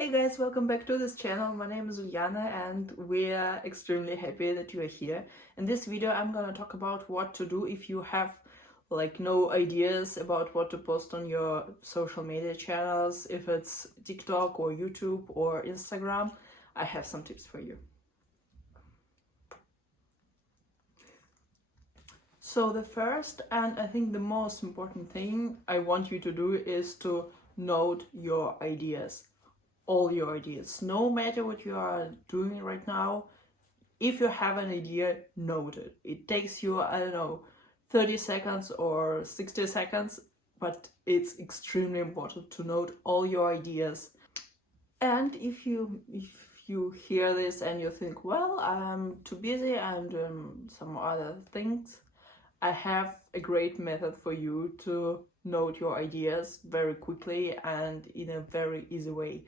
Hey guys, welcome back to this channel. My name is Uliana and we are extremely happy that you are here. In this video I'm gonna talk about what to do if you have no ideas about what to post on your social media channels, if it's TikTok or YouTube or Instagram. I have some tips for you. So the first and I think the most important thing I want you to do is to note your ideas. All your ideas, no matter what you are doing right now. If you have an idea, note it. It takes you, I don't know, 30 seconds or 60 seconds, but it's extremely important to note all your ideas. And if you hear this and you think, well, I'm too busy, I'm doing some other things, I have a great method for you to note your ideas very quickly and in a very easy way.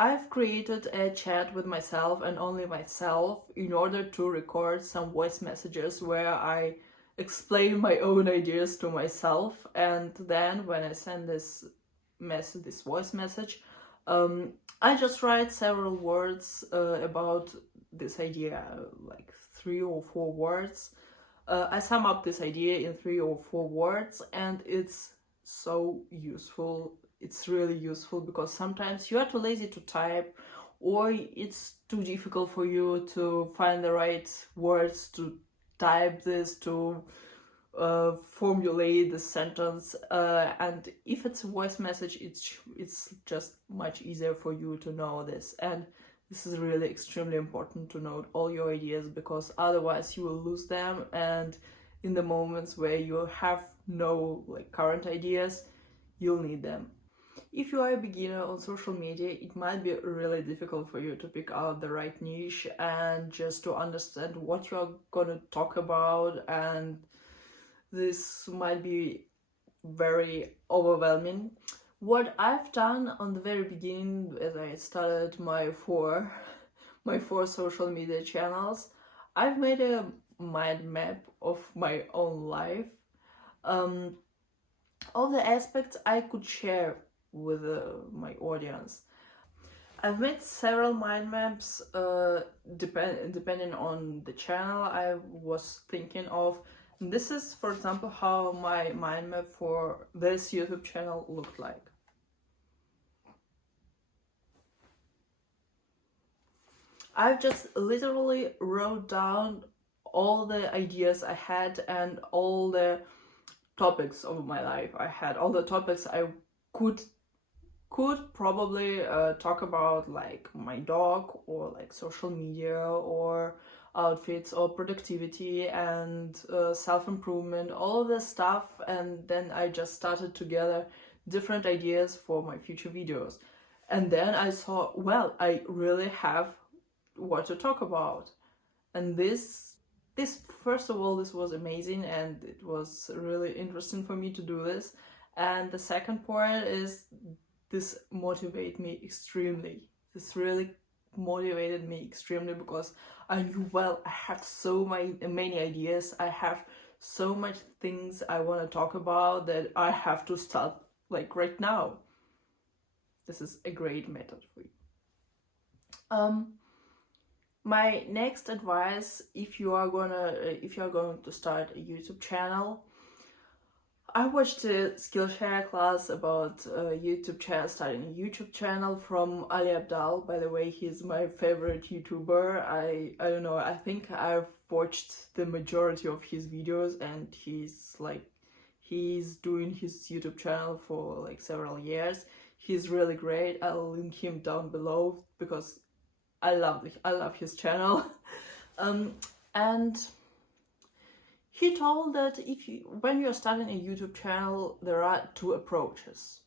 I've created a chat with myself and only myself in order to record some voice messages where I explain my own ideas to myself, and then when I send this voice message, I just write several words about this idea, like 3 or 4 words. I sum up this idea in 3 or 4 words, and it's so useful. It's really useful because sometimes you are too lazy to type, or it's too difficult for you to find the right words to type this, to formulate the sentence, and if it's a voice message, it's just much easier for you to know this. And this is really extremely important to note all your ideas, because otherwise you will lose them, and in the moments where you have no current ideas, you'll need them. If you are a beginner on social media, it might be really difficult for you to pick out the right niche and just to understand what you're gonna talk about, and this might be very overwhelming. What I've done on the very beginning, as I started my four social media channels, I've made a mind map of my own life, all the aspects I could share with my audience. I've made several mind maps depending on the channel I was thinking of. This is, for example, how my mind map for this YouTube channel looked like. I've just literally wrote down all the ideas I had and all the topics of my life I had, all the topics I could probably talk about, like my dog, or like social media, or outfits, or productivity, and self-improvement, all of this stuff. And then I just started to gather different ideas for my future videos. And then I saw, well, I really have what to talk about. And this first of all, this was amazing, and it was really interesting for me to do this. And the second point is, this motivated me extremely. This really motivated me extremely, because I knew, well, I have so many ideas, I have so much things I want to talk about, that I have to start right now. This is a great method for you. My next advice, if you are going to start a YouTube channel, I watched a Skillshare class about starting a YouTube channel from Ali Abdal. By the way, he's my favorite YouTuber. I don't know, I think I've watched the majority of his videos, and he's doing his YouTube channel for several years. He's really great. I'll link him down below because I love his channel. And he told that when you're starting a YouTube channel, there are 2 approaches.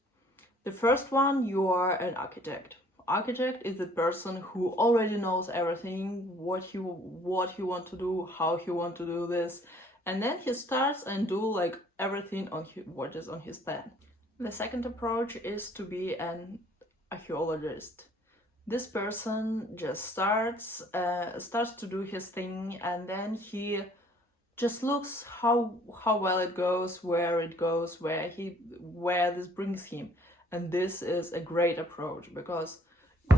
The first one, you are an architect. Architect is the person who already knows everything, what he want to do, how he want to do this, and then he starts and do everything what is on his plan. The second approach is to be an archaeologist. This person just starts to do his thing, and then he just looks how well it goes, where this brings him. And this is a great approach, because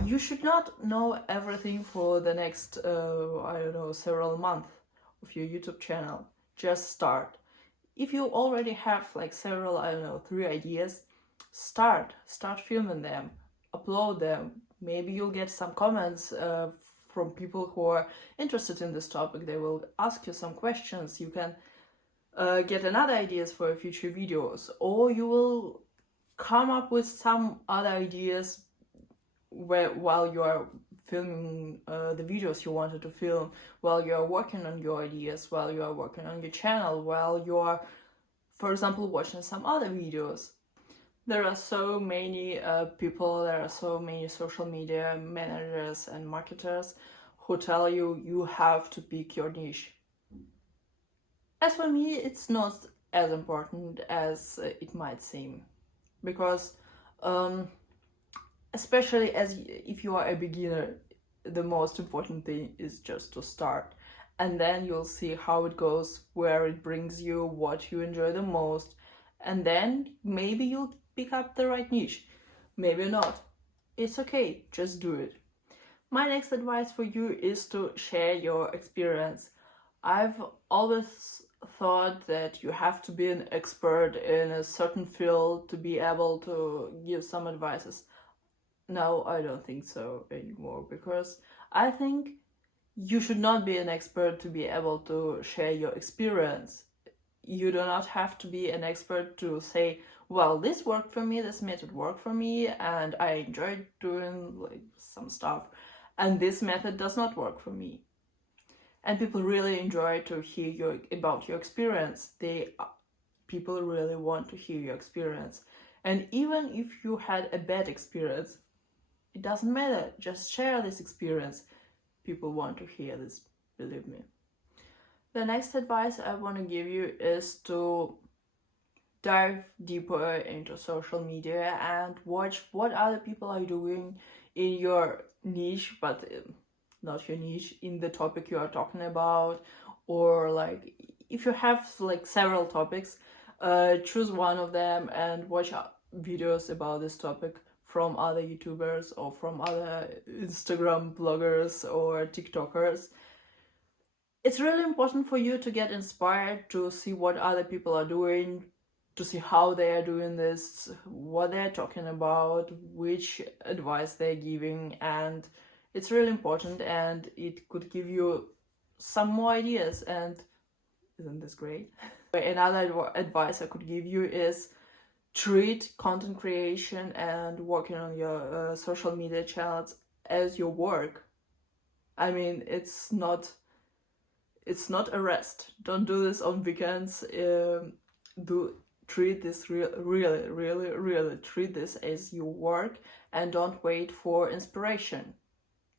You should not know everything for the next, I don't know, several months of your YouTube channel. Just start. If you already have like several, I don't know, 3 ideas, start filming them, upload them. Maybe you'll get some comments from people who are interested in this topic. They will ask you some questions. You can get another ideas for future videos, or you will come up with some other ideas while you are filming the videos you wanted to film, while you are working on your ideas, while you are working on your channel, while you are, for example, watching some other videos. There are so many people, there are so many social media managers and marketers who tell you you have to pick your niche. As for me, it's not as important as it might seem, because especially as if you are a beginner, the most important thing is just to start, and then you'll see how it goes, where it brings you, what you enjoy the most, and then maybe you'll pick up the right niche, maybe not. It's okay, just do it. My next advice for you is to share your experience. I've always thought that you have to be an expert in a certain field to be able to give some advices. No, I don't think so anymore, because I think you should not be an expert to be able to share your experience. You do not have to be an expert to say, well, this worked for me, this method worked for me, and I enjoyed doing like some stuff, and this method does not work for me. And people really enjoy to hear about your experience. People really want to hear your experience. And even if you had a bad experience, it doesn't matter, just share this experience. People want to hear this, believe me. The next advice I want to give you is to dive deeper into social media and watch what other people are doing in your niche, but not your niche, in the topic you are talking about. Or like, if you have like several topics, choose one of them and watch videos about this topic from other YouTubers or from other Instagram bloggers or TikTokers. It's really important for you to get inspired, to see what other people are doing, to see how they are doing this, what they're talking about, which advice they're giving, and it's really important, and it could give you some more ideas. And isn't this great? Another advice I could give you is treat content creation and working on your social media channels as your work. I mean, it's not a rest. Don't do this on weekends. Treat this really treat this as your work, and don't wait for inspiration.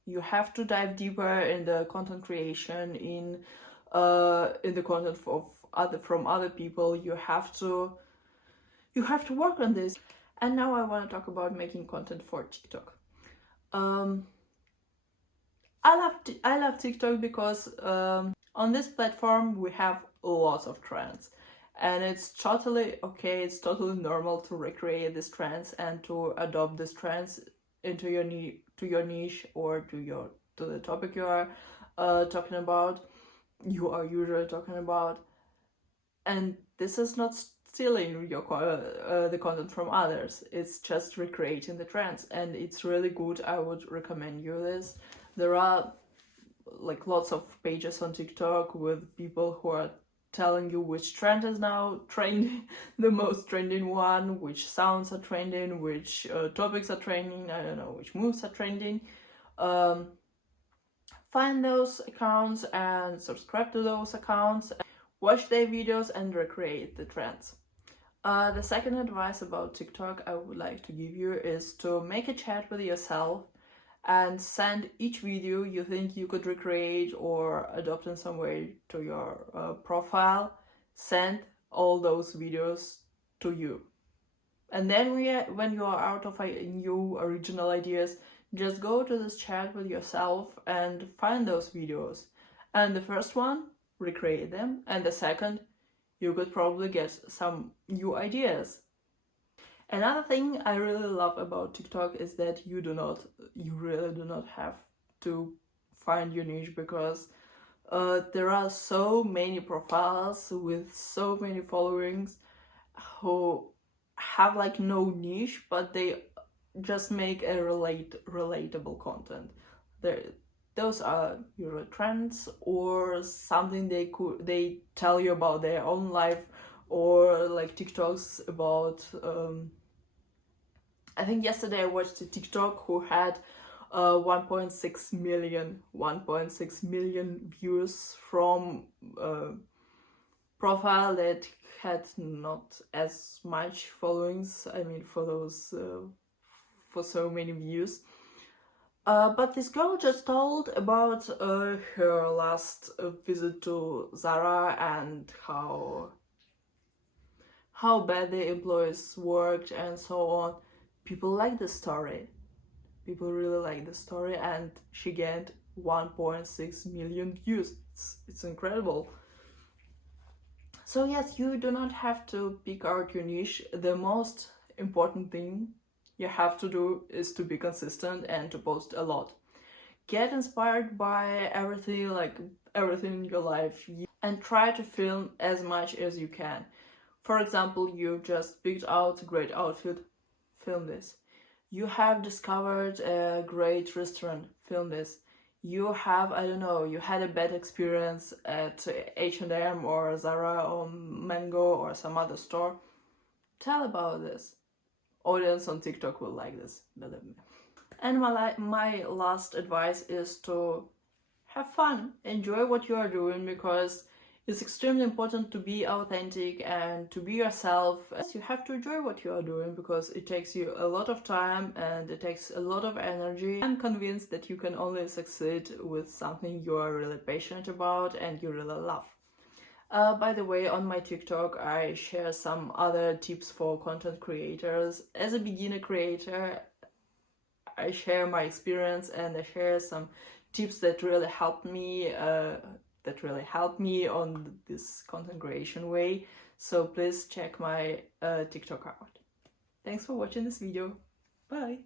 You have to dive deeper in the content creation, in the content from other people. You have to work on this. And now I want to talk about making content for TikTok. I love TikTok because on this platform we have lots of trends, and it's totally okay, it's totally normal to recreate these trends and to adopt these trends into your niche or to the topic you are talking about, you are usually talking about. And this is not stealing the content from others, it's just recreating the trends, and it's really good. I would recommend you this. There are like lots of pages on TikTok with people who are telling you which trend is now trending, the most trending one, which sounds are trending, which topics are trending, I don't know, which moves are trending. Find those accounts and subscribe to those accounts, watch their videos and recreate the trends. The second advice about TikTok I would like to give you is to make a chat with yourself and send each video you think you could recreate or adopt in some way to your profile. Send all those videos to you. And then when you are out of new original ideas, just go to this chat with yourself and find those videos. And the first one, recreate them. And the second, you could probably get some new ideas. Another thing I really love about TikTok is that you really do not have to find your niche, because there are so many profiles with so many followings who have like no niche, but they just make a relatable content. Those are Euro trends or something they tell you about their own life, or like TikToks about I think yesterday I watched a TikTok who had 1.6 million views from profile that had not as much followings. I mean, for those for so many views. But this girl just told about her last visit to Zara and how bad the employees worked and so on. People like the story. People really like the story, and she gained 1.6 million views. It's incredible. So yes, you do not have to pick out your niche. The most important thing you have to do is to be consistent and to post a lot. Get inspired by everything in your life, and try to film as much as you can. For example, you just picked out a great outfit, film this. You have discovered a great restaurant, film this. You have, I don't know, you had a bad experience at H&M or Zara or Mango or some other store, tell about this. Audience on TikTok will like this, believe me. And my last advice is to have fun, enjoy what you are doing, because it's extremely important to be authentic and to be yourself. You have to enjoy what you are doing, because it takes you a lot of time and it takes a lot of energy. I'm convinced that you can only succeed with something you are really passionate about and you really love. By the way, on my TikTok I share some other tips for content creators. As a beginner creator, I share my experience and I share some tips that really helped me on this content creation way. So please check my TikTok out. Thanks for watching this video. Bye!